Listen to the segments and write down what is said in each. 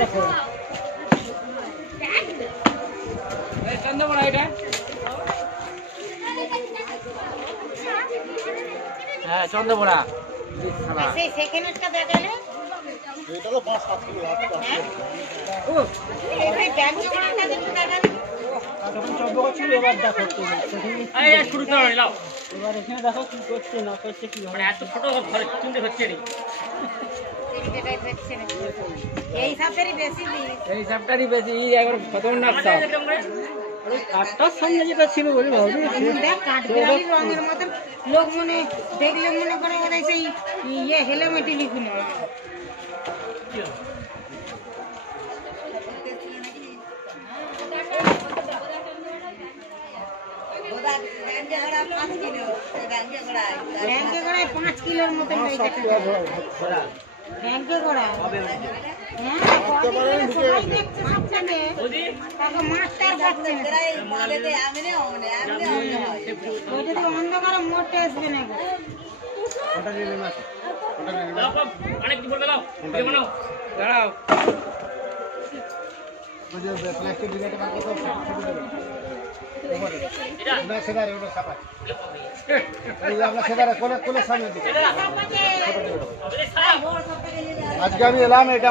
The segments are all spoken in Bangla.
দেখো হ্যাঁ চন্দ্রপোড়া সেকেন্ডটা দেখালে এটা তো 5-7 কিলো ও এই ব্যাগ জমাটা দেখতে দেখালে তখন চন্দ্রপোড়া ছিল এবার দেখো এই এক শুরু করো নাও এবার এখানে দেখো কি করছে না করছে কি মানে এত ছোট ঘরে চিনতে হচ্ছে না এটাই দেখছেন এই সাপেরই বেশি এই সাপটারই বেশি একবার খতরনাক সাপ আরে কাটটার সামনে যেটা ছিল বলি ভাবি দেখ কাঠবিড়ালির রঙের মতন লোক মনে দেখলে মনে করে ওরা সেই ইয়ে হেলমেটই লিখুন ব্যাংকে গড়ায় 5 কিলোর মতন ব্যাংকে গড়ায় অন্ধকারে মোটে আসবে না দাঁড়াও আজকে আমি এলাম এটা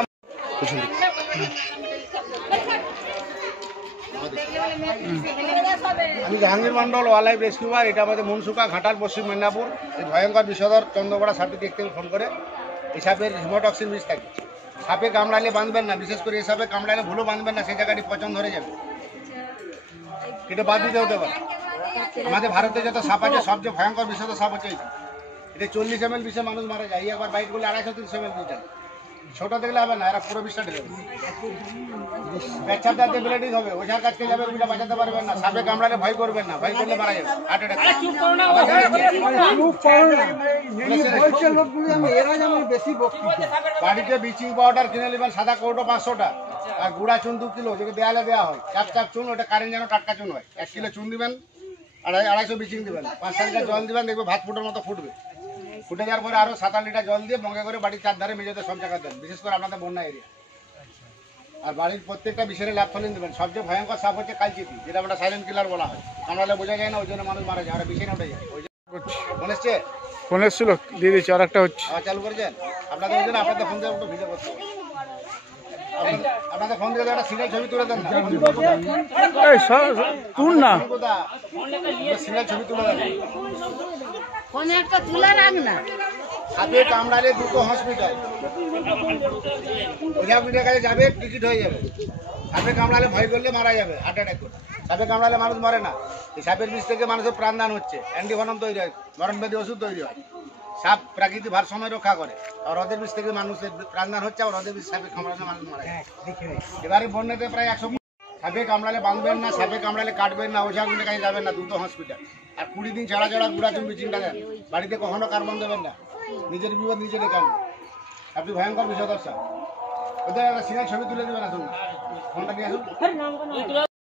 আমি Jahangir Mondal wild life rescuer. এটা আমাদের মনসুকা ঘাটাল পশ্চিম মেদিনীপুর। এই ভয়ঙ্কর বিষধর চন্দ্রপোড়া সাপটি দেখতে ফোন করে। এই সাপের হিমোটক্সিন বিষ থাকে। সাপে কামড়ালে বাঁধবেন না, বিশেষ করে এই সাপে কামড়ালে ভুলো বাঁধবেন না, সেই জায়গাটি পচন ধরে যাবে, এটা বাদ দিতে হতে পারে। আমাদের ভারতে যত সাপ আছে সবচেয়ে ভয়ঙ্কর বিষধর সাপ হচ্ছে এটা 40 ml বিষে মানুষ মারা যায়। একবার বাইট করলে 250-300 ml দিতে ছোট দেখলে হবে না, এরা পুরো বিষটা ঢেলে পেচ্ছাপ দাঁতে ব্লিডিং হবে। ওঝার কাছকে যাবে, ওইটা বাঁচাতে পারবেন না। সাপে কামড়ালে ভয় করবেন না, ভয় করলে মারা যাবে, হার্ট অ্যাটাক। বাড়িতে ব্লিচিং পাউডার কিনে নেবেন, সাদা কৌটো 500টা, আর গুঁড়া চুন 2 কিলো, যেটা দেয়ালে দেওয়া হয়। চাপ চুন, ওটা কারেন্ট যেন টাটকা চুন হয়। 1 কিলো চুন দিবেন, 250 ব্লিচিং দিবেন, 5 লিটার জল দিবেন, দেখবে ভাত ফুটোর মতো ফুটবে। ফুটে যাওয়ার পরে আরো 7-8 লিটার জল দিয়ে বঙ্গে করে বাড়ির 4 ধারে মেঝেতে সব জায়গা দেন, বিশেষ করে আপনাদের বন্যা এরিয়া। আর বাড়ির প্রত্যেকটা বিষের ল্যাপথলিন দেবেন। সবচেয়ে ভয়ঙ্কর সাপ হচ্ছে কালচিতি, যেটা আমরা সাইলেন্ট কিলার বলা হয়। কামড়ালে বোঝা যায় না, ওই জন্য মানুষ মারা যায়, আর বিষে উঠে যায়। মনে হচ্ছে ফোন এসেছিল, দিয়ে দিচ্ছি, আর একটা হচ্ছে। আবার চালু করেছেন আপনাদের, ওই জন্য আপনাদের ফোন দিয়ে একটু ভিডিও করতে হবে। আপনাদের ফোন দিয়ে একটা সিঙ্গেল ছবি তুলে দেন না, তুল না, সিঙ্গেল ছবি তুলে দেন। কোন একটা তুলে রাখ না। সাপে কামড়ালে দুটো হসপিটাল, ওঝা পিঠের কাছে যাবে, টিকিট হয়ে যাবে। সাপে কামড়ালে ভয় করলে মারা যাবে, হার্ট অ্যাটাক করে। সাপে কামড়ালে মানুষ মরে না। এই সাপের বিষ থেকে মানুষের প্রাণদান হচ্ছে, অ্যান্টিভেনম তৈরি হয়, মরণব্যাধি ওষুধ তৈরি হয়। সাপ প্রাকৃতিক ভারসাম্য রক্ষা করে, আর হ্রদের বিষ থেকে মানুষের প্রাণদান হচ্ছে, আর হ্রদের বিষ সাপে কামড়ালে মানুষ মারা যায়। এবারে বন্যাতে প্রায় 100। সাপে কামড়ালে বাঁধবেন না, সাপে কামড়ালে কাটবেন না, ওঝা গুলির কাছে যাবেন না, দুটো হসপিটাল। আর 20 দিন ছাড়া ছাড়া গুঁড়া চুন ব্লিচিংটা দেন। বাড়িতে কখনো কার্বন দেবেন না, নিজের বিপদ নিজে ডেকে আনবেন। আপনি ভয়ঙ্কর বিষধর সাপ। ওদের একটা সিঙ্গেল ছবি তুলে দেবেন, আসুন ফোনটা নিয়ে আসুন।